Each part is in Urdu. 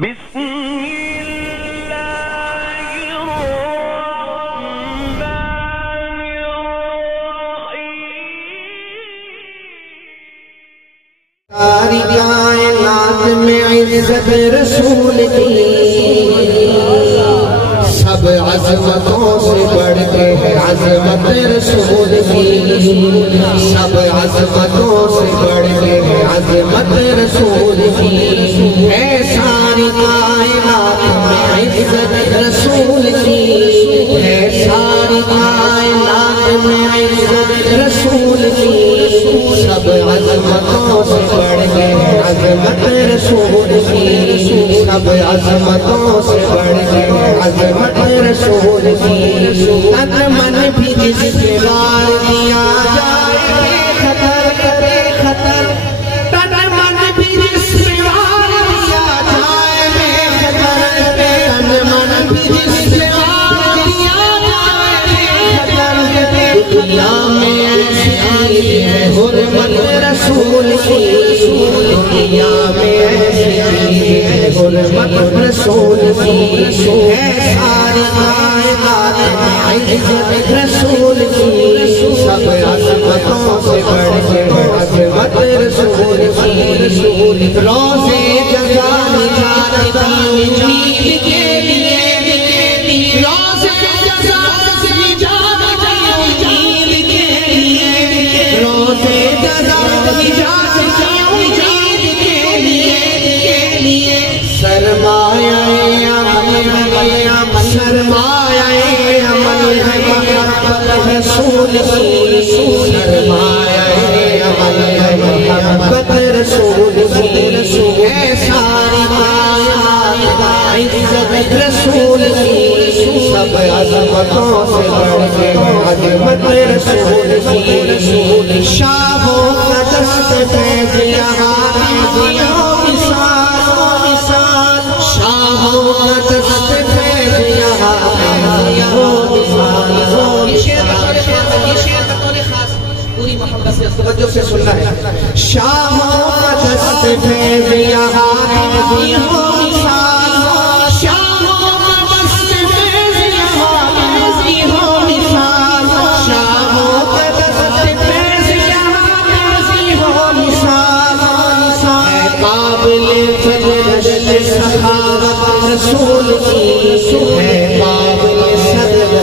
بسم اللہ الرحمن الرحیم۔ ساری کائنات میں عزت رسول کی، سب عظمتوں سے بڑھ کے ہے عظمت رسول کی، سب عظمتوں سے بڑھ کے ہے عظمت رسول کی، ہے ساری کائنات میں عزت رسول کی، ہے ساری کائنات میں عزت رسول کی، سب عظمتوں سے بڑھ کے ہے عظمت رسول کی، سب عظمتوں سے بڑھ کے ہے عظمت رسول کی، تن من بھی جس سے وار دیا جائے خطر کرے خطر، تن من بھی جس سے وار دیا جائے خطر، تن من بھی جس سے وار دیا جائے خطر، دنیا میں ایسی ہے حرمت رسول کی، دنیا میں ایسی ہے حرمت رسول کی، ہے ساری کائنات میں عزت رسول کی، سب عظمتوں سے بڑھ کے عظمت رسول کی، روزے جزا نجات کی امید کے لیے، روزے جزا نجات کی امید کے لیے، روزے جزا نجات کی امید کے لیے، سرمایہ سرمایہ عمل ہے محبت رسول کی، سرمایہ عمل ہے محبت رسول کی، ہے ساری کائنات عزت رسول کی، سب عظمتوں سے بڑھ کے عظمت رسول کی، شاہوں کا دست فیض یہاں دیا مثال، شاہوں کا دست فیض یہاں پوری محبت سے توجہ سے سننا ہے، شاہوں کا دست فیض یہاں دیا مثال، شاہوں کا دست فیض یہاں دیا مثال، شاہوں کا دست فیض یہاں دیا مثال، ہے قابل فضل سخاوت رسول کی، ہے قابل فضل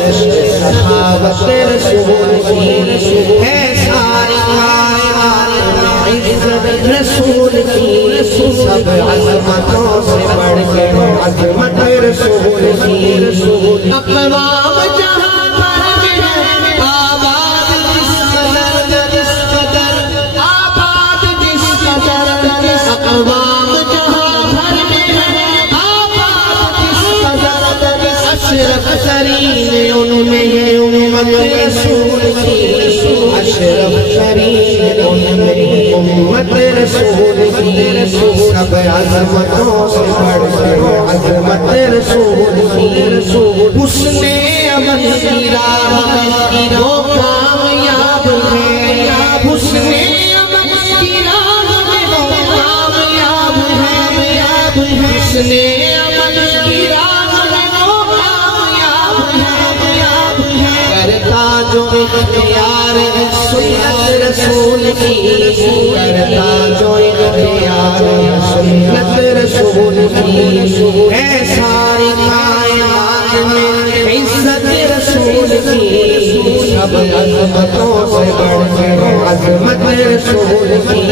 سخاوت رسول کی، ہے ساری کائنات میں عزت رسول کی، سب عظمتوں سے بڑھ کے عظمت رسول کی، اقوام جہاں پر ہے آباد جس قدر آباد جس قدر، اقوام جہاں بھر میں ہے آباد جس قدر، اشرف ترین ان میں ہے امت رسول کی، اشرف ترین ان میں امت رسول کی، سب عظمتوں سے بڑھ کے عظمت رسول کی، حسن عمل کی راہ میں وہ کامیاب ہے، حسن عمل کی راہ میں وہ کامیاب ہے، حسن عمل کی راہ میں وہ کامیاب ہے، کرتا جو اختیار سنت رسول کی، کرتا جو اختیار سنت رسول کی، ہے ساری کائنات میں عزت رسول کی، سب عظمتوں سے بڑھ کے عظمت رسول کی،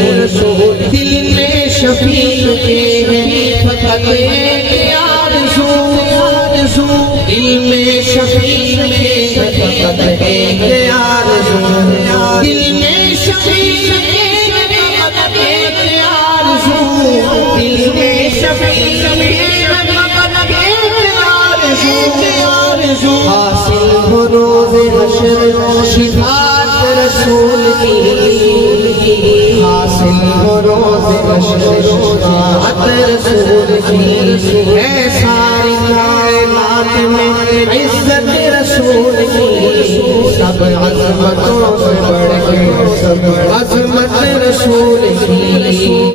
دل میں شفیع کے فقط ایک آرزو، دل میں شفیع کے فقط ایک آرزو، دل میں شفیع کے فقط ایک آرزو، دل میں شفیع کے فقط ایک آرزو، حاصل ہو روز حشر شفاعت رسول کی، حاصل ہو روز حشر شفاعت رسول کی، ہے ساری کائنات میں عزت رسول کی، سب عظمتوں سے بڑھ کے عظمت رسول کی۔